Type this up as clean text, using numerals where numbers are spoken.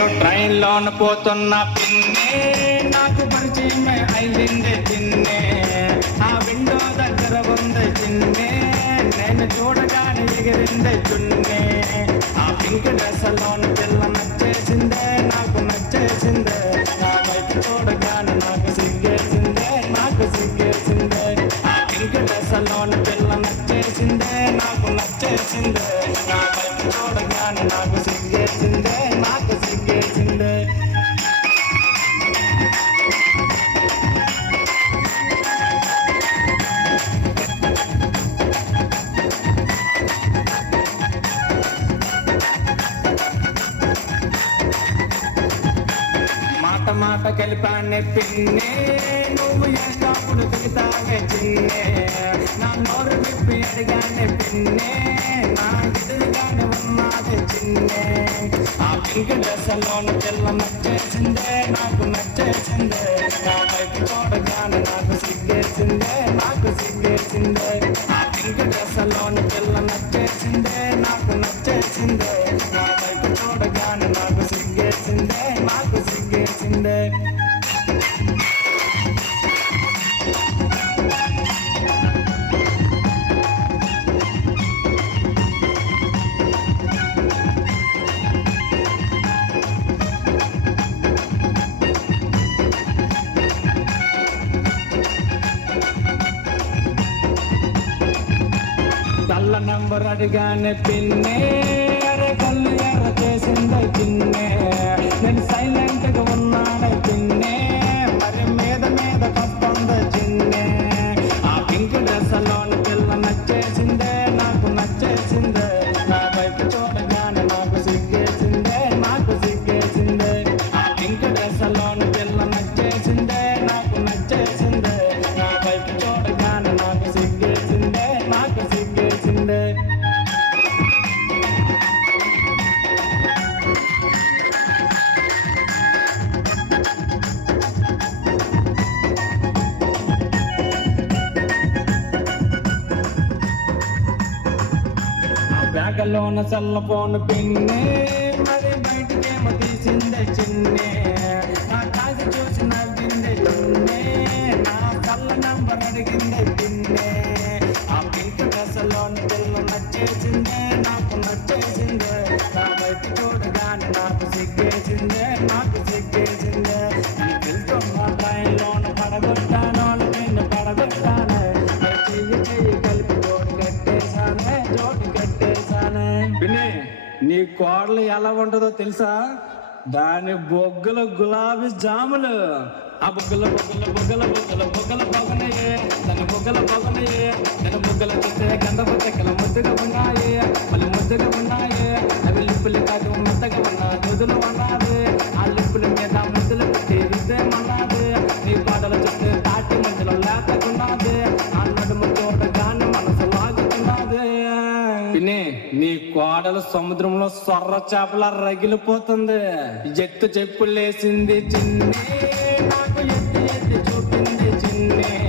నేను ట్రైన్ లోన పోతున్న పిన్నే నాకు పరిచయమే అయింది చిన్నే ఆ విండో దగ్గర ఉంది చిన్నే నేను చూడగానే ఎగిరింది చున్నే ఆ పింక్ డ్రెస్ లోన పిల్ల నచ్చేసిందే నాకు నచ్చేసిందే నా వైపు చూడగానే నాకు సిగ్గేసిందే నాకు సిగ్గేసిందే ఆ పింక్ డ్రెస్ లోన పిల్ల నచ్చేసిందే నాకు నచ్చేసిందే నా వైపు చూడగానే నాకు సిగ్గేసిందే నాకు సిగ్గేసిందే మాట మాట కలిపానే పిన్నే నువ్వు ఎప్పుడు దిగుతావే చిన్నే నా నోరు విప్పి అడిగానే పిన్నే నా ఎదురుగానే ఉన్నది చిన్నే ఆ పింక్ డ్రెస్ లోన పిల్ల నచ్చేసిందే నాకు నచ్చేసిందే నా వైపు చూడగానే నాకు సిగ్గేసిందే నాకు సిగ్గేసిందే ఆ పింక్ డ్రెస్ లోన పిల్ల నచ్చేసిందే నాకు నచ్చేసిందే నా వైపు చూడగానే నాకు సిగ్గేసిందే నాకు సిగ్గేసిందే కళ్ళ నంబర్ అడిగానే పిన్నే అరే కళ్ళు ఎర్ర చేసిందే పిన్నే నేను సైలెంట్ గా ఉన్నానే పిన్నే మరి మీద మీద పస్తుందే చిన్నే ఆ పింక్ డ్రెస్ లోని పిల్ల నచ్చేసిందే నాకు నచ్చేసిందే నా వైపు చూడగానే నాకు సిగ్గేసిందే నాకు సిగ్గేసిందే ఆ పింక్ డ్రెస్ లోని పిల్ల నచ్చేసిందే నాకు నచ్చేసిందే నా వైపు చూడగానే నాకు సిగ్గేసిందే నాకు సిగ్గేసిందే బ్యాగలోన సెల్ ఫోన్ పిన్నే మరి బయటకేమో తీసిందే చిన్నే నా కాసి చూసి నవ్విందే చిన్నే నా కళ్ళ నంబర్ అడిగిందే పిన్నే ఆ పింక్ డ్రెస్ లోన పిల్ల నచ్చేసిందే నాకు నచ్చేసిందే నా వైపు చూడగానే నాకు సిగ్గేసిందే నాకు సిగ్గేసిందే నీ పిలుతున్న ట్రైన్లోన పడగొట్టాను నిన్ను పడగొట్టాను చెయ్యి చెయ్యి కలిపి జోడి కట్టేశానే జోడి కట్టేశానే విని నీ కోడలు ఎలా ఉంటుందో తెలుసా దాని బొగ్గల గులాబీ జాములు ఆ బొగ్గల బొగ్గల బొగ్గల బొగ్గల బొగ్గల బొగ్గనయ్యే దాని బొగ్గల బొగ్గనయ్యే దాని బొగ్గల చూస్తే గంధ బొగ్గల ముద్దుగా ఉన్నాయి మళ్ళీ ముద్దుగా ఉన్నాయి అవి లిప్పులు కాదు ముద్దగా ఉన్న దుదులు ఉన్నది ఆ లిప్పుల మీద ముద్దులు పెట్టి రుద్దేమన్నది నీ పాటలు చూస్తే తాటి మధ్యలో లేతకున్నది ఆ నడుము చూడగానే మనసు లాగుతున్నది విని నీ కోడలు సముద్రంలో సొర్ర చేపల రగిలిపోతుంది ఎత్తు చెప్పులేసింది చిన్ని నాకు